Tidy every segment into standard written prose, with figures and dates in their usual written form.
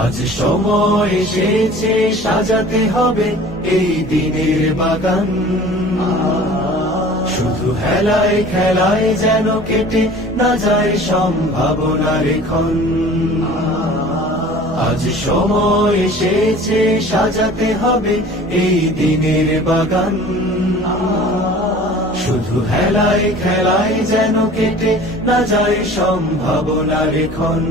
আজ সময় এসেছে সাজাতে হবে এই দিনের বাগান। শুধু হেলায় খেলায় যেন কেটে না যায় সম্ভাবনার ক্ষণ। আজ সময় এসেছে সাজাতে হবে এই দিনের বাগান। শুধু হেলায় খেলায় যেন কেটে না যায় সম্ভাবনার ক্ষণ।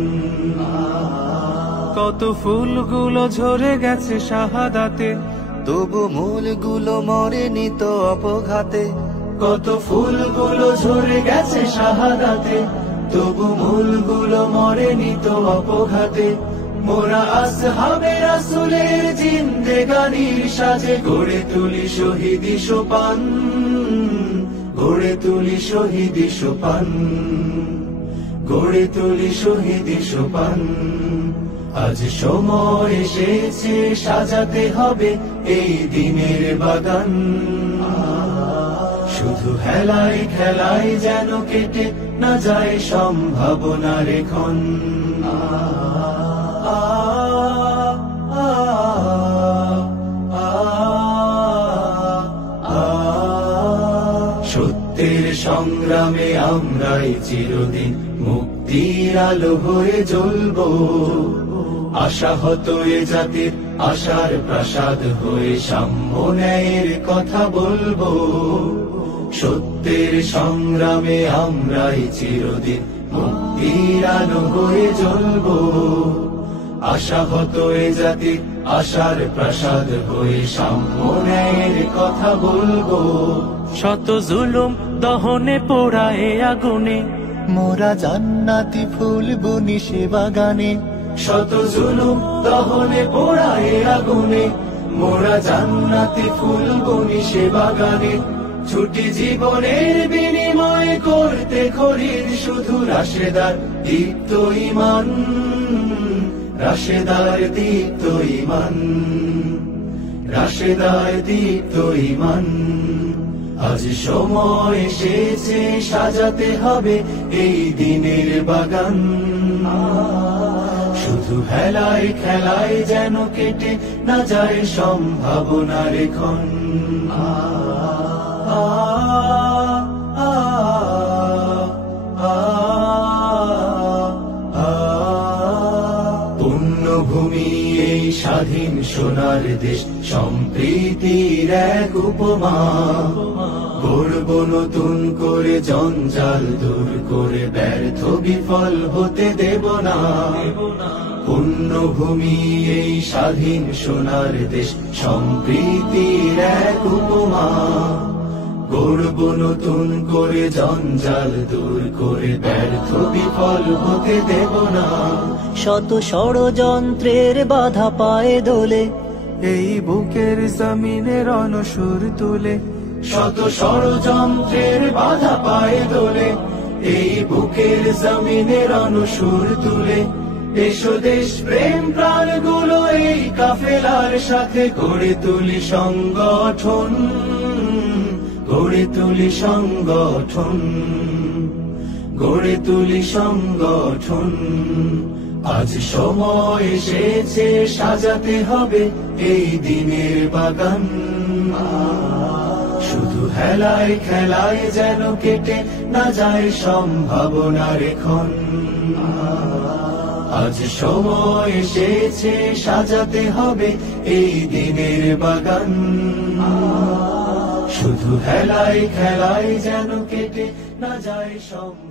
কত ফুলগুলো ঝরে গেছে শাহাদাতে, তবু মূলগুলো মরেনি তো অপঘাতে। কত ফুলগুলো ঝরে গেছে শাহাদাতে, তবু মূলগুলো মরেনি তো অপঘাতে। মোরা আসহাবে রাসূলের জিন্দেগানির সাজে গড়ে তুলি শহীদি সোপান, গড়ে তুলি শহীদি সোপান, গড়ে তুলি শহীদি সোপান। আজ সময় এসেছে সাজাতে হবে এই দিনের বাগান। শুধু হেলায় খেলায় যেন কেটে না যায় সম্ভাবনার ক্ষণ। সত্যের সংগ্রামে আমরাই চিরদিন মুক্তির আলো হয়ে জ্বলবো। আশাহত এ জাতির আশার প্রাসাদ হয়ে সাম্য ন্যায়ের কথা বলবো। সত্যের সংগ্রামে আমরাই চিরদিন মুক্তির আলো হয়ে জ্বলবো। আশাহত এ জাতির আশার প্রাসাদ হয়ে সাম্য ন্যায়ের কথা বলবো। শত জুলুম দহনে পোড়ায় আগুনে, মোরা জান্নাতি ফুল বুনি সে বাগানে। শত জুলুম দহনে পোড়ায় আগুনে, মোরা জান্নাতি ফুল বুনি সে বাগানে। ছুটি জীবনের বিনিময় করতে খরিদ শুধু রাশেদার দীপ্ত ঈমান, রাশেদার দীপ্ত ঈমান, রাশেদার দীপ্ত ঈমান। আজ সময় এসেছে সাজাতে হবে এই দিনের বাগান। শুধু হেলায় খেলায় যেন কেটে না যায় সম্ভাবনার ক্ষণ। পুণ্যভূমি এই স্বাধীন সোনার দেশ, সম্প্রীতির এক উপমা। গড়ব নতুন করে জঞ্জাল দূর করে, ব্যর্থ বিফল হতে দেব না। পুণ্যভূমি এই স্বাধীন সোনার দেশ, সম্প্রীতির এক উপমা। গড়ব নতুন করে জঞ্জাল দূর করে, ব্যর্থ বিফল হতে দেব না। শত ষড়যন্ত্রের বাধা পায়ে দোলে, এই বুকের জমিনে রণসুর তুলে। শত ষড়যন্ত্রের বাধা পায়ে দোলে, এই বুকের জমিনে রণসুর তুলে। এসো দেশ প্রেম প্রাণগুলো এই কাফেলার সাথে গড়ে তুলি সংগঠন, গড়ে তুলি সংগঠন, গড়ে তুলি সংগঠন। আজ সময় এসেছে সাজাতে হবে এই দিনের বাগান। শুধু হেলায় খেলায় যেন কেটে না যায় সম্ভাবনার ক্ষণ। আজ সময় এসেছে সাজাতে হবে এই দিনের বাগান। শুধু হেলায় খেলায় যেন কেটে না যায় সম্ভাবনার